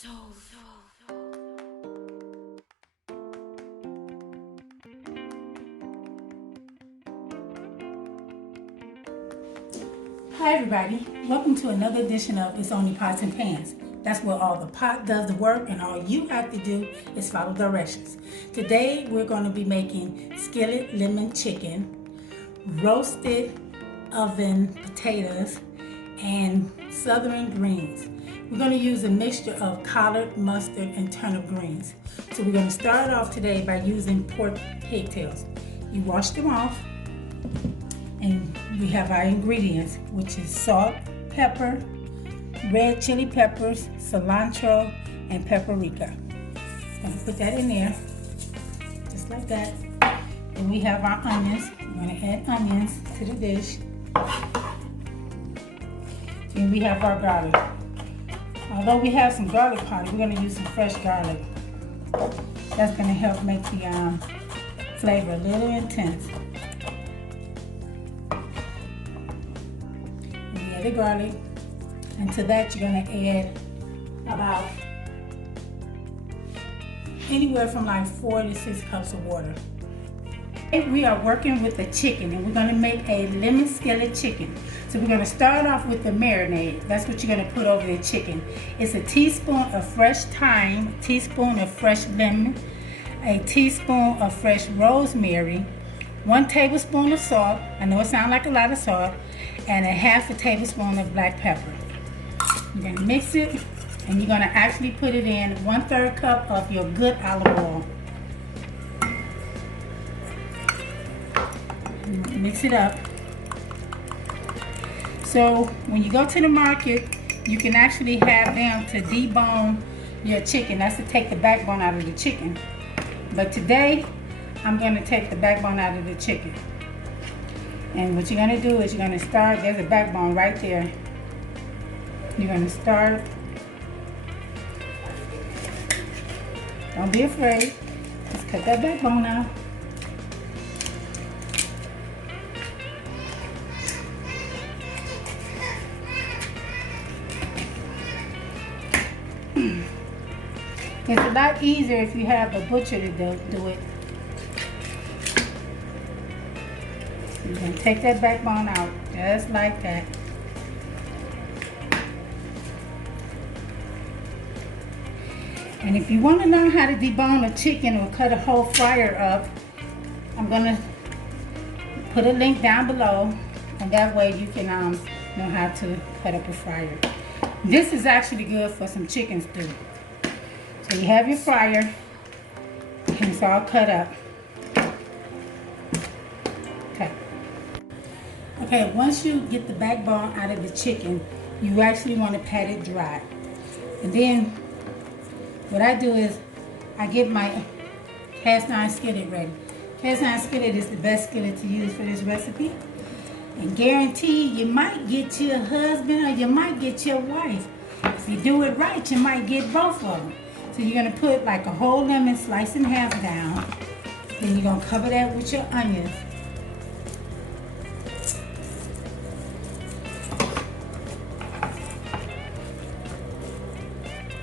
Hi everybody, welcome to another edition of It's Only Pots and Pans. That's where all the pot does the work and all you have to do is follow directions. Today we're going to be making skillet lemon chicken, roasted oven potatoes, and southern greens. We're going to use a mixture of collard, mustard, and turnip greens. So we're going to start off today by using pork pigtails. You wash them off. And we have our ingredients, which is salt, pepper, red chili peppers, cilantro, and paprika. I'm going to put that in there, just like that. And we have our onions. We're going to add onions to the dish. And we have our garlic. Although we have some garlic powder, we're going to use some fresh garlic. That's going to help make the flavor a little intense. The garlic, and to that you're going to add about anywhere from like 4 to 6 cups of water. We are working with the chicken, and we're going to make a lemon skillet chicken. So we're going to start off with the marinade. That's what you're going to put over the chicken. It's a teaspoon of fresh thyme, a teaspoon of fresh lemon, a teaspoon of fresh rosemary, 1 tablespoon of salt. I know it sounds like a lot of salt. And a half a tablespoon of black pepper. You're going to mix it, and you're going to actually put it in 1/3 cup of your good olive oil. Mix it up. So when you go to the market, you can actually have them to debone your chicken. That's to take the backbone out of the chicken. But today, I'm going to take the backbone out of the chicken. And what you're going to do is you're going to start, there's a backbone right there. You're going to start, don't be afraid, just cut that backbone out. It's a lot easier if you have a butcher to do it. You're going to take that backbone out, just like that. And if you want to learn how to debone a chicken or cut a whole fryer up, I'm going to put a link down below, and that way you can know how to cut up a fryer. This is actually good for some chicken stew. So you have your fryer, and it's all cut up. Okay, once you get the backbone out of the chicken, you actually want to pat it dry. And then what I do is I get my cast iron skillet ready. Cast iron skillet is the best skillet to use for this recipe. And guarantee you might get your husband or you might get your wife. If you do it right, you might get both of them. So you're going to put like a whole lemon sliced in half down. Then you're going to cover that with your onions.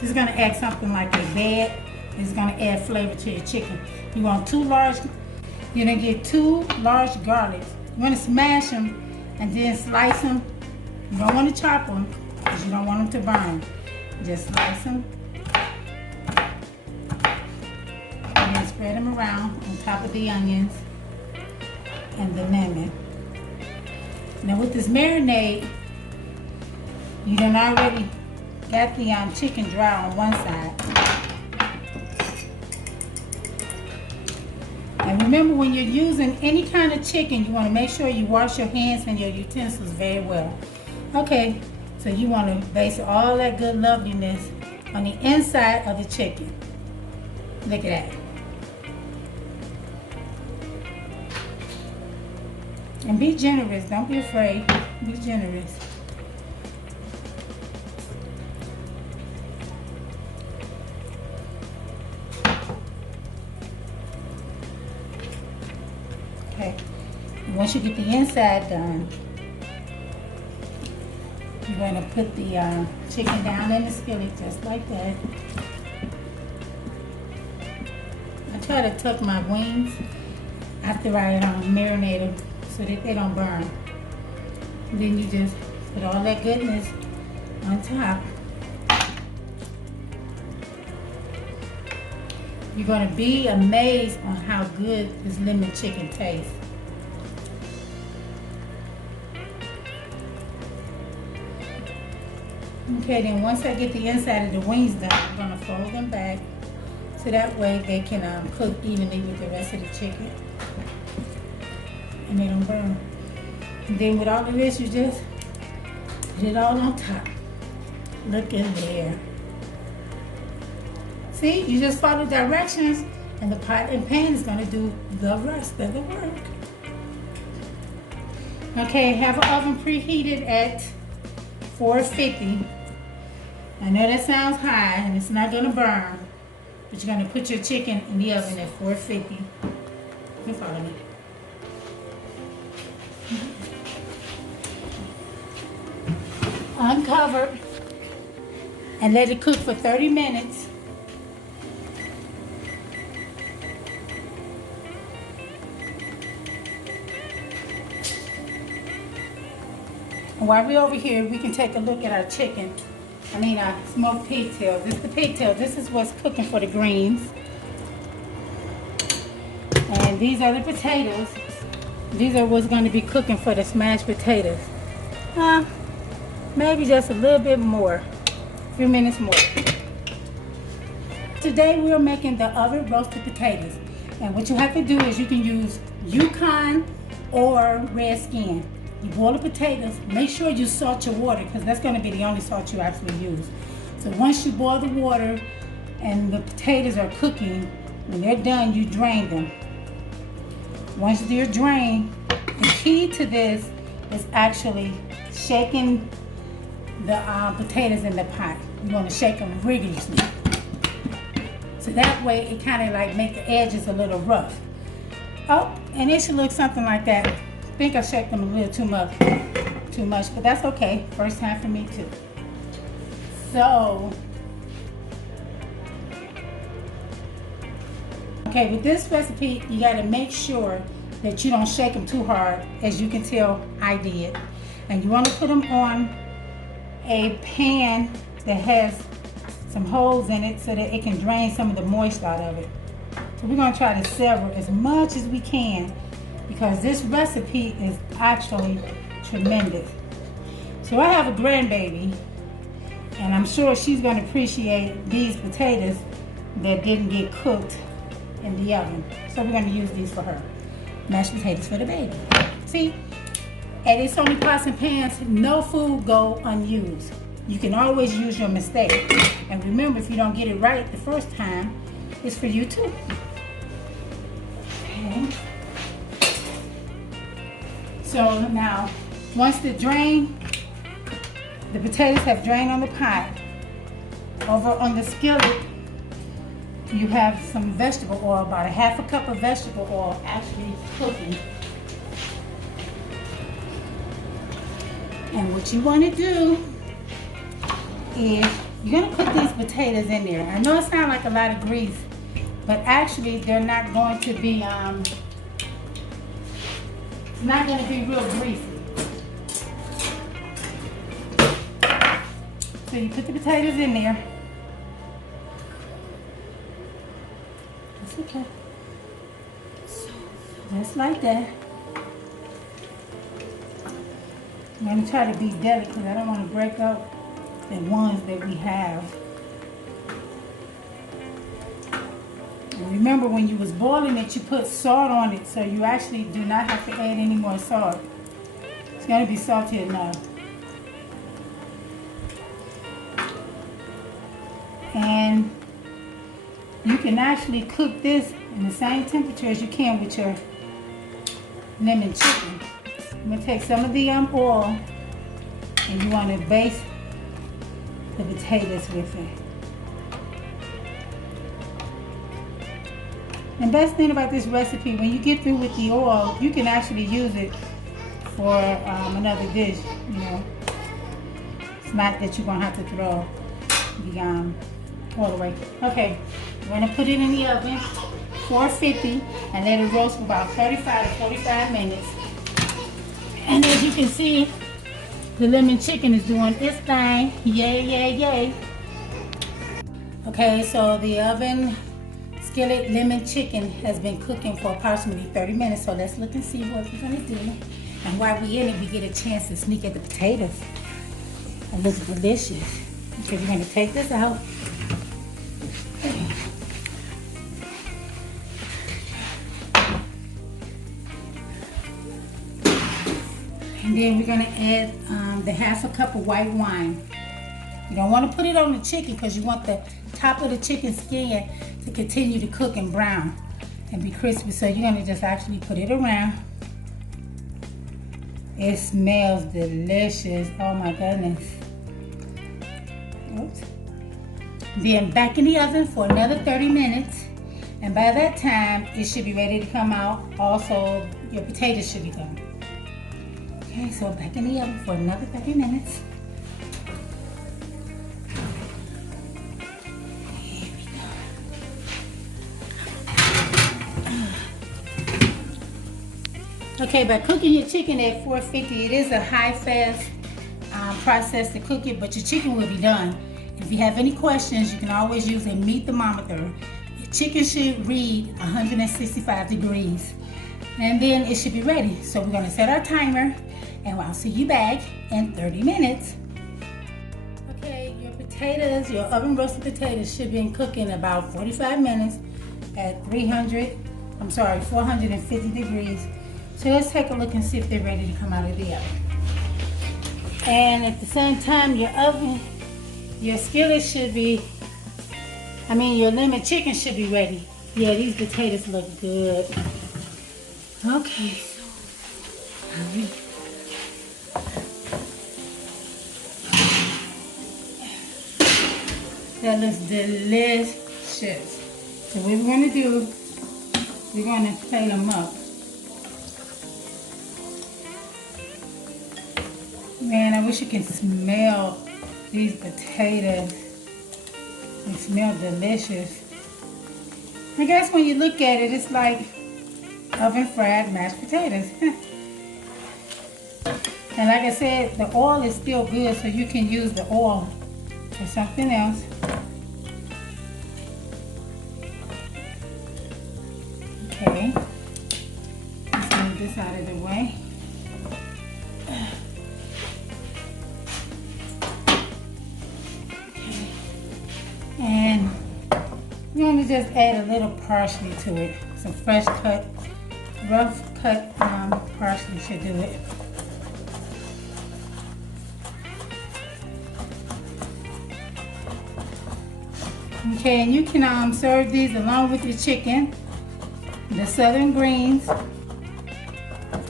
This is going to add something like a bed. It's going to add flavor to your chicken. You want you're going to get 2 large garlics. You want to smash them and then slice them. You don't want to chop them because you don't want them to burn. Just slice them. And then spread them around on top of the onions and the lemon. Now with this marinade, you done already got the chicken dry on one side. And remember, when you're using any kind of chicken, you want to make sure you wash your hands and your utensils very well. Okay, so you want to base all that good loveliness on the inside of the chicken. Look at that. And be generous, don't be afraid, be generous. Okay, and once you get the inside done, You're going to put the chicken down in the skillet just like that. I try to tuck my wings after I marinate them so that they don't burn. And then you just put all that goodness on top. You're going to be amazed on how good this lemon chicken tastes. Okay, then once I get the inside of the wings done, I'm going to fold them back so that way they can cook evenly with the rest of the chicken and they don't burn. And then with all of this, you just put it all on top. Look in there. See, you just follow directions and the pot and pan is going to do the rest of the work. Okay, have an oven preheated at 450. I know that sounds high and it's not going to burn, but you're going to put your chicken in the oven at 450. You follow me. Uncover and let it cook for 30 minutes. While we're over here, we can take a look at our chicken. Our smoked pigtails. This is the pigtail. This is what's cooking for the greens. And these are the potatoes. These are what's going to be cooking for the smashed potatoes. Maybe just a little bit more. A few minutes more. Today we're making the oven roasted potatoes. And what you have to do is you can use Yukon or red skin. You boil the potatoes, make sure you salt your water because that's going to be the only salt you actually use. So once you boil the water and the potatoes are cooking, when they're done, you drain them. Once they're drained, the key to this is actually shaking the potatoes in the pot. You want to shake them rigorously. So that way it kind of like make the edges a little rough. Oh, and it should look something like that. I think I shaked them a little too much, but that's okay. First time for me too. So, okay, with this recipe, you got to make sure that you don't shake them too hard, as you can tell I did. And you want to put them on a pan that has some holes in it so that it can drain some of the moisture out of it. So we're going to try to sever as much as we can, because this recipe is actually tremendous. So I have a grandbaby, and I'm sure she's going to appreciate these potatoes that didn't get cooked in the oven. So we're going to use these for her. Mashed potatoes for the baby. See, at It's Only Pots and Pans, no food go unused. You can always use your mistake. And remember, if you don't get it right the first time, it's for you too. Okay. So now, once the potatoes have drained on the pot, over on the skillet, you have some vegetable oil, about a half a cup of vegetable oil actually cooking. And what you want to do is you're going to put these potatoes in there. I know it sounds like a lot of grease, but actually they're not going to be it's not going to be real greasy. So you put the potatoes in there. That's okay. Just like that. I'm going to try to be delicate because I don't want to break up the ones that we have. And remember, when you was boiling it, you put salt on it, so you actually do not have to add any more salt. It's going to be salty enough. And you can actually cook this in the same temperature as you can with your lemon chicken. I'm going to take some of the oil, and you want to baste the potatoes with it. And best thing about this recipe, when you get through with the oil, you can actually use it for another dish, you know. not that you're gonna have to throw the all the way. Okay, we're gonna put it in the oven, 450, and let it roast for about 35 to 45 minutes. And as you can see, the lemon chicken is doing its thing. Yay, yay, yay. Okay, so the oven skillet lemon chicken has been cooking for approximately 30 minutes. So let's look and see what we're gonna do. And while we're in it, we get a chance to sneak at the potatoes. It looks delicious. Okay, we're gonna take this out. And then we're gonna add the half a cup of white wine. You don't want to put it on the chicken because you want the top of the chicken skin to continue to cook and brown and be crispy. So you're gonna just actually put it around. It smells delicious. Oh my goodness. Oops. Then back in the oven for another 30 minutes. And by that time, it should be ready to come out. Also, your potatoes should be done. Okay, so back in the oven for another 30 minutes. Here we go. Okay, by cooking your chicken at 450, it is a high-fast process to cook it, but your chicken will be done. If you have any questions, you can always use a meat thermometer. Your chicken should read 165 degrees. And then it should be ready. So we're gonna set our timer and I'll see you back in 30 minutes. Okay, your potatoes, your oven roasted potatoes should be cooking about 45 minutes at 450 degrees. So let's take a look and see if they're ready to come out of the oven. And at the same time, your skillet should be, your lemon chicken should be ready. Yeah, these potatoes look good. Okay. That looks delicious. So what we're gonna do, we're gonna plate them up. Man, I wish you could smell these potatoes. They smell delicious. I guess when you look at it, it's like oven fried mashed potatoes. And like I said, the oil is still good, so you can use the oil for something else. Okay, let's move this out of the way. Okay. And we're going to just add a little parsley to it. Some fresh cut, rough cut parsley should do it. Okay, and you can serve these along with your chicken, the southern greens,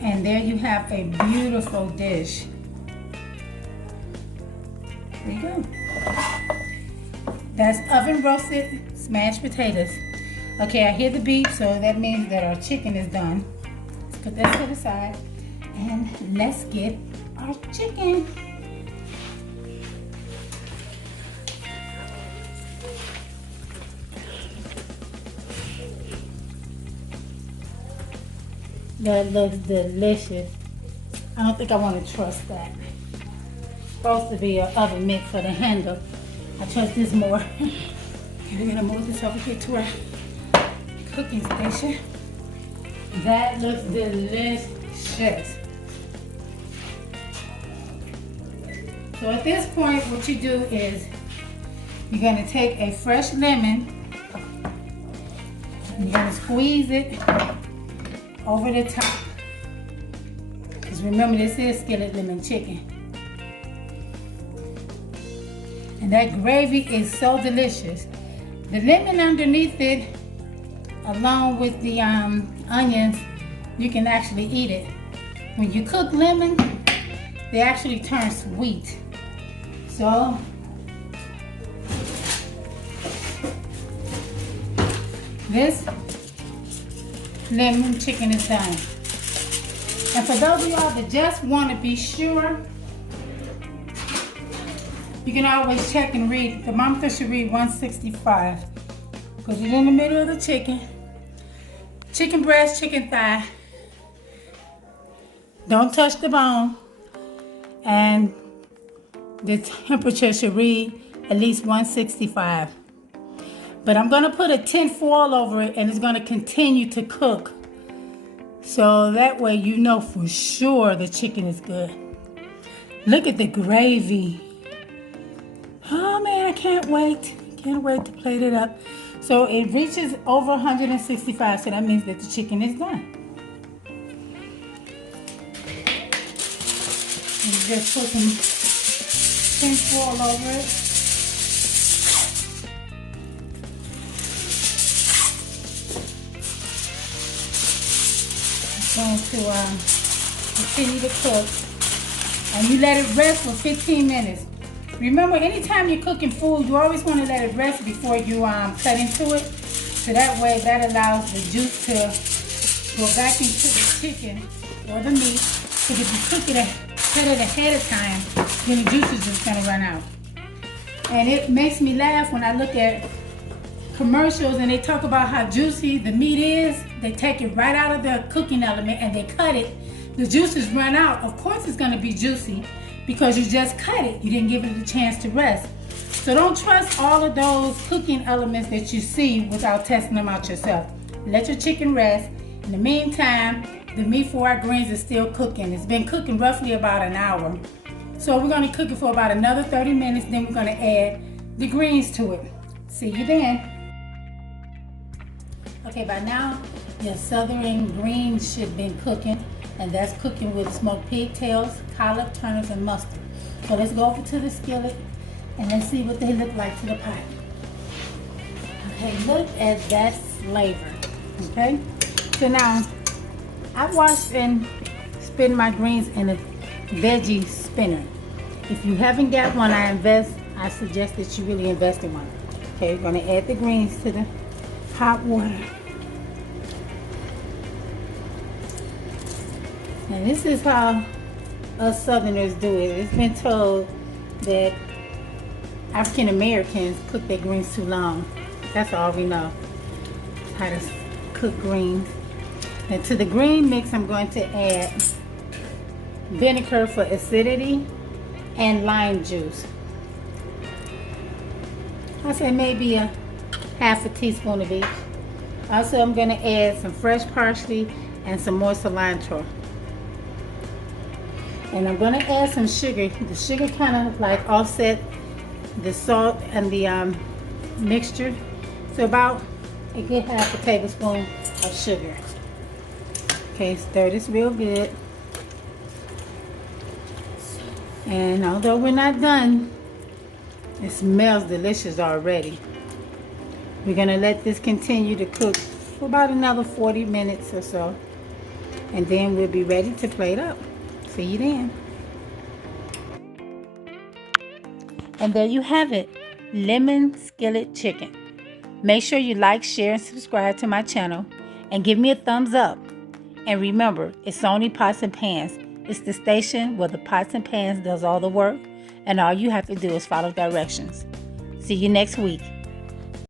and there you have a beautiful dish. There you go. That's oven roasted smashed potatoes. Okay, I hear the beep, so that means that our chicken is done. Let's put that to the side, and let's get our chicken. That looks delicious. I don't think I want to trust that. It's supposed to be an oven mitt for the handle. I trust this more. Okay, we're gonna move this over here to our cooking station. That looks delicious. So at this point, what you do is you're gonna take a fresh lemon and you're gonna squeeze it over the top. Because remember, this is skillet lemon chicken. And that gravy is so delicious. The lemon underneath it, along with the onions, you can actually eat it. When you cook lemon, they actually turn sweet. So, this lemon chicken is done. And for those of y'all that just want to be sure, You can always check and read. The thermometer should read 165. Put it in the middle of the chicken. Chicken breast, chicken thigh. Don't touch the bone. And the temperature should read at least 165. But I'm gonna put a tin foil over it and it's gonna continue to cook. So that way you know for sure the chicken is good. Look at the gravy. Oh man, I can't wait. Can't wait to plate it up. So it reaches over 165, so that means that the chicken is done. And just put some tin foil over it. It's going to continue to cook. And you let it rest for 15 minutes. Remember, anytime you're cooking food, you always want to let it rest before you cut into it. So that way, that allows the juice to go back into the chicken or the meat. Because if you cut it ahead of time, then the juice is just going to run out. And it makes me laugh when I look at commercials and they talk about how juicy the meat is. They take it right out of the cooking element and they cut it. The juices run out. Of course it's going to be juicy because you just cut it. You didn't give it a chance to rest. So don't trust all of those cooking elements that you see without testing them out yourself. Let your chicken rest. In the meantime, the meat for our greens is still cooking. It's been cooking roughly about an hour. So we're going to cook it for about another 30 minutes. Then we're going to add the greens to it. See you then. Okay, by now your southern greens should have been cooking. And that's cooking with smoked pigtails, collard, turnips, and mustard. So let's go over to the skillet and let's see what they look like to the pot. Okay, look at that flavor. Okay, so now I washed and spin my greens in a veggie spinner. If you haven't got one, I suggest that you really invest in one. Okay, we're gonna add the greens to the hot water. And this is how us Southerners do it. It's been told that African Americans cook their greens too long. That's all we know, how to cook greens. And to the green mix, I'm going to add vinegar for acidity and lime juice. I say maybe a half a teaspoon of each. Also, I'm going to add some fresh parsley and some more cilantro. And I'm going to add some sugar. The sugar kind of like offset the salt and the mixture. So about a good half a tablespoon of sugar. Okay, stir this real good. And although we're not done, it smells delicious already. We're going to let this continue to cook for about another 40 minutes or so. And then we'll be ready to plate up. See you then. And there you have it, lemon skillet chicken. Make sure you like, share, and subscribe to my channel and give me a thumbs up. And remember, it's only Pots and Pans. It's the station where the Pots and Pans does all the work and all you have to do is follow directions. See you next week.